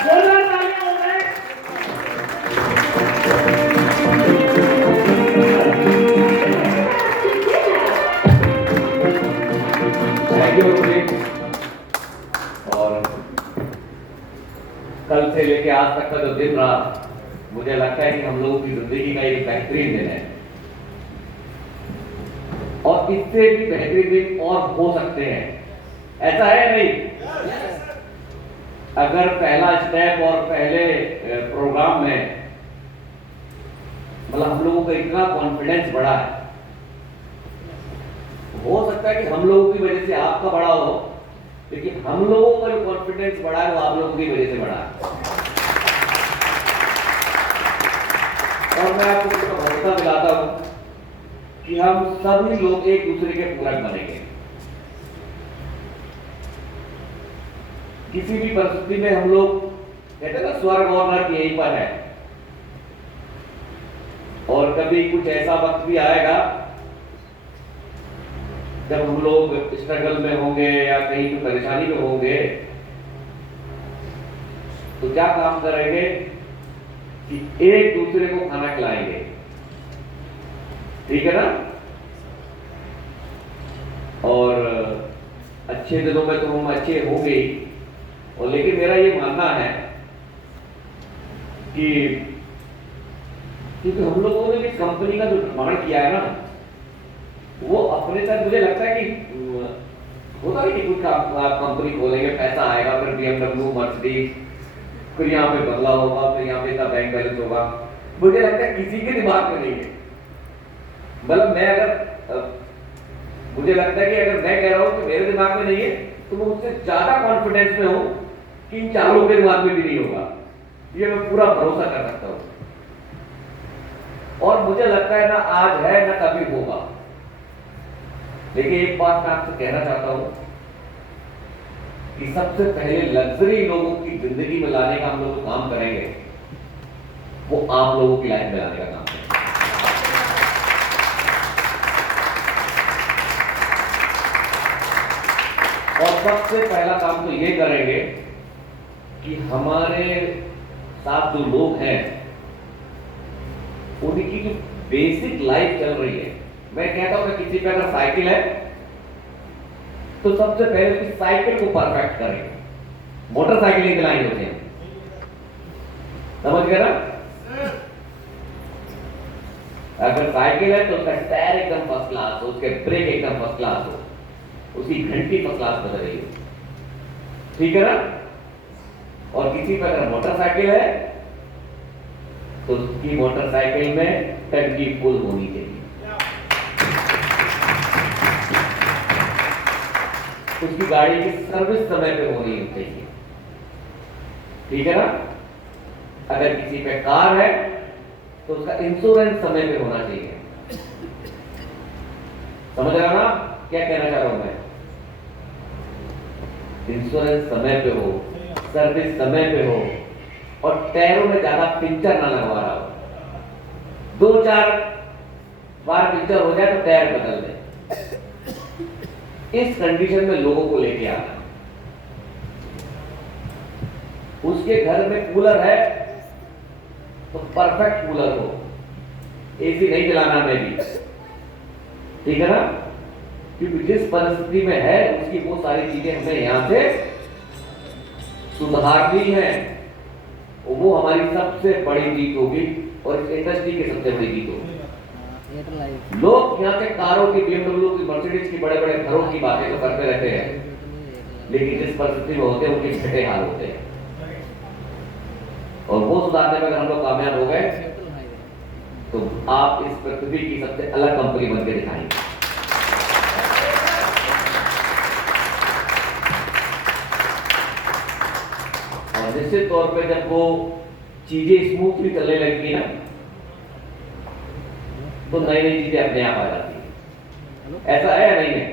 जोरदार तालियां हो रहे हैं। थैंक यू जी। और कल से लेके आज तक का जो दिन रहा, मुझे लगता है कि हम लोगों की जिंदगी का एक बेहतरीन दिन है और इससे भी बेहतरीन दिन और हो सकते हैं। ऐसा है नहीं? अगर पहला स्टेप और पहले प्रोग्राम में मतलब हम लोगों का इतना कॉन्फिडेंस बढ़ा है, हो सकता है कि हम लोगों की वजह से आपका बढ़ा हो, लेकिन हम लोगों का जो कॉन्फिडेंस बढ़ा है वो आप लोगों की वजह से बढ़ा है। और मैं आपको इसका भरोसा दिलाता हूं कि हम सभी लोग एक दूसरे के पूरक बनेंगे। किसी भी परिस्थिति में हम लोग कहते हैं ना, स्वर्ग और नर्क यहीं पर है। और कभी कुछ ऐसा वक्त भी आएगा जब हम लोग स्ट्रगल में होंगे या कहीं पे परेशानी में होंगे, तो क्या काम करेंगे कि एक दूसरे को खाना खिलाएंगे। ठीक है ना? और अच्छे दिनों में तो हम अच्छे होंगे ही, और लेकिन मेरा ये मानना है कि क्योंकि हम लोगों ने भी कंपनी का जो निर्माण किया है ना, वो अपने तक मुझे लगता है कि होता है कि कुछ कंपनी खोलेंगे, पैसा आएगा, फिर BMW, मर्सिडीज, फिर यहाँ पे बदला होगा, फिर यहाँ पे इतना बैंक बैलेंस होगा। मुझे लगता है किसी के दिमाग में नहीं है। मतलब मैं अगर मुझे लगता है कि अगर मैं कह रहा हूं कि मेरे दिमाग में नहीं है, तो मैं उससे ज्यादा कॉन्फिडेंस में हूं कि इन चारों के दिमाग में भी नहीं होगा। ये मैं पूरा भरोसा कर सकता हूं। और मुझे लगता है ना आज है ना कभी होगा। लेकिन एक बात मैं आपसे कहना चाहता हूं कि सबसे पहले लग्जरी लोगों की जिंदगी में लाने का हम लोग काम करेंगे, वो आप लोगों की लाइफ में लाने का काम करेंगे। और सबसे पहला काम तो ये करेंगे कि हमारे साथ जो लोग हैं उनकी जो बेसिक लाइफ चल रही है, मैं कहता हूं कि किसी पे अगर साइकिल है तो सबसे पहले उसकी साइकिल को परफेक्ट करेंगे। मोटरसाइकिल नहीं चलाएंगे उसे, समझ गए ना? अगर साइकिल है तो उसका टायर एकदम फर्स्ट क्लास हो, उसके ब्रेक एकदम फर्स्ट क्लास हो, उसकी घंटी फर्स्ट क्लास बदल रही हो। ठीक है ना? और किसी पर अगर मोटरसाइकिल है तो उसकी मोटरसाइकिल में टंकी फुल होनी चाहिए, उसकी गाड़ी की सर्विस समय पे होनी चाहिए। ठीक है ना? अगर किसी पे कार है तो उसका इंश्योरेंस समय पे होना चाहिए। समझ रहा ना क्या कहना चाह रहा हूं मैं? इंश्योरेंस समय पे हो, सर्विस समय पे हो, और टायरों में ज्यादा पिंचर ना लगवा रहा हो। 2-4 बार पिंचर हो जाए तो टायर बदल दे। इस कंडीशन में लोगों को लेके आना। उसके घर में कूलर है तो परफेक्ट कूलर हो, एसी नहीं चलाना में भी। ठीक है ना? क्योंकि जिस परिस्थिति में है उसकी वो सारी चीजें हमें यहां से सुधारनी है, वो हमारी सबसे बड़ी जीत होगी और इस इंडस्ट्री की सबसे बड़ी जीत होगी। लोग यहाँ से कारों की, BMW की, मर्सिडीज की, बड़े बड़े घरों की बातें तो करते रहते हैं, लेकिन जिस परिस्थिति में होते हैं उनके छठे हाल होते हैं। और वो सुधारने में अगर हम लोग कामयाब हो गए तो आप इस पृथ्वी की सबसे अलग कंपनी बन के दिखाएंगे। और निश्चित तौर पे जब वो चीजें स्मूथली चलने लगती ना, तो नई नई चीजें अपने आप आ जाती है। ऐसा है या नहीं है?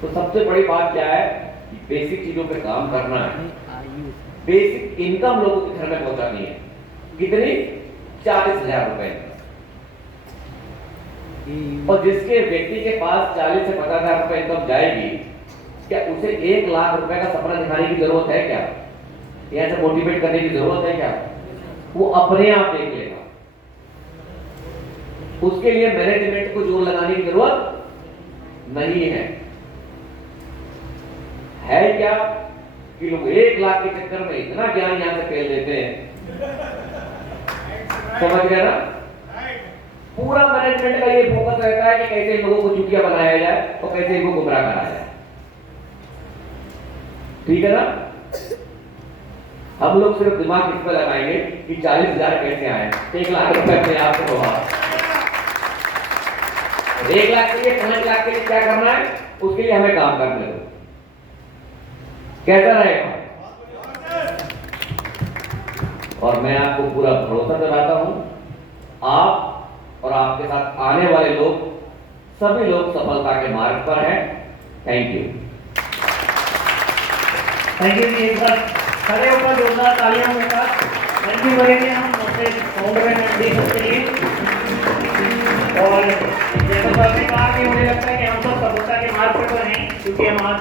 तो सबसे बड़ी बात क्या है कि बेसिक चीजों पे काम करना है। बेसिक इनकम लोगों के घर में पहुंचानी है। कितनी? 40,000 रुपए। और जिसके व्यक्ति के पास 40 से 50,000 रुपए इनकम जाएगी, क्या उसे 1 लाख रुपए का सपना दिखाने की जरूरत है क्या? या ऐसे मोटिवेट करने की जरूरत है क्या? वो अपने आप देख लेगा। उसके लिए मैनेजमेंट को जोर लगाने की जरूरत नहीं है। है क्या कि लोग 1 लाख के चक्कर में इतना ज्ञान यहां से फेल देते हैं, समझ गए ना? पूरा मैनेजमेंट का ये फोकस रहता है कि कैसे लोगों को चुटिया बनाया जाए और कैसे इनको गुमराह कराया जाए। ठीक है ना? हम लोग सिर्फ दिमाग इस पर लगाएंगे कि 40,000 कैसे आए, 1 लाख रुपए अपने आप से होगा। 1 लाख के लिए 5 लाख के लिए क्या करना है, उसके लिए हमें काम करने दो। कैसा रहेगा? और मैं आपको पूरा भरोसा दिलाता हूं, आप और आपके साथ आने वाले लोग, सभी लोग सफलता के मार्ग पर हैं। Thank you. थैंक यू जी। एक बार खड़े होकर जोरदार तालियां के साथ थैंक यू करेंगे हम अपने फाउंडर एंड एमडी के लिए। और जैसा कि आपने कहा कि मुझे लगता है कि हम सब सफलता के मार्ग पर तो हैं, क्योंकि हम आज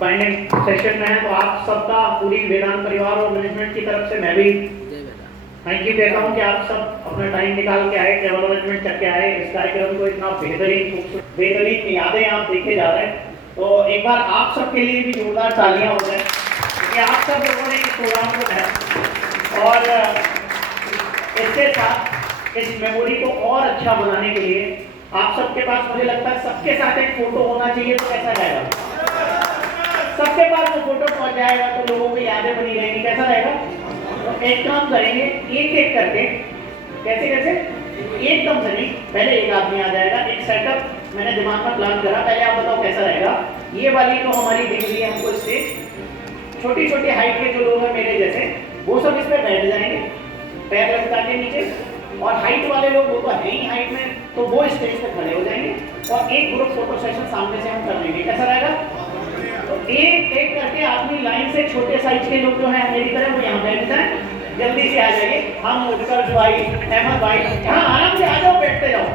फाइनल सेशन में हैं। तो आप सबका, पूरी वेदांत परिवार और मैनेजमेंट की तरफ से मैं भी थैंक यू कहता हूँ कि आप सब अपना टाइम निकाल के आए, ट्रैवल मैनेजमेंट करके आए, इस कार्यक्रम को इतना बेहतरीन यादें आप देखे जा रहे हैं। तो एक बार आप सबके लिए भी जोरदार तालियां हो जाए, क्योंकि आप सब लोगों ने इस प्रोग्राम को है। और इसके साथ इस मेमोरी को और अच्छा बनाने के लिए आप सबके पास, मुझे लगता है सबके साथ एक फोटो होना चाहिए। तो कैसा रहेगा? सबके पास वो फोटो पहुंच जाएगा तो लोगों की यादें बनी रहेंगी। कैसा रहेगा? तो एक काम करेंगे, एक एक करके। कैसे कैसे? एकदम से नहीं, पहले एक आदमी आ जाएगा। एक सेटअप मैंने दिमाग में प्लान करा, पहले आप बताओ कैसा रहेगा। ये वाली तो हमारी दिख रही है हमको स्टेज, छोटी छोटी हाइट के जो लोग हैं मेरे जैसे, वो सब इस पर बैठ जाएंगे पैर लटका के नीचे। और हाइट वाले लोग, वो तो है ही हाइट में, तो वो स्टेज पे खड़े हो जाएंगे और एक ग्रुप फोटो सेशन सामने से हम कर लेंगे। कैसा रहेगा? तो एक एक करके आदमी लाइन से, छोटे साइज के लोग जो हैं मेरी तरह, वो यहाँ बैठ जाए। जल्दी से आ जाइए। हम उत्कर्ष भाई, अहमद भाई, यहाँ आराम से आ जाओ, बैठते जाओ।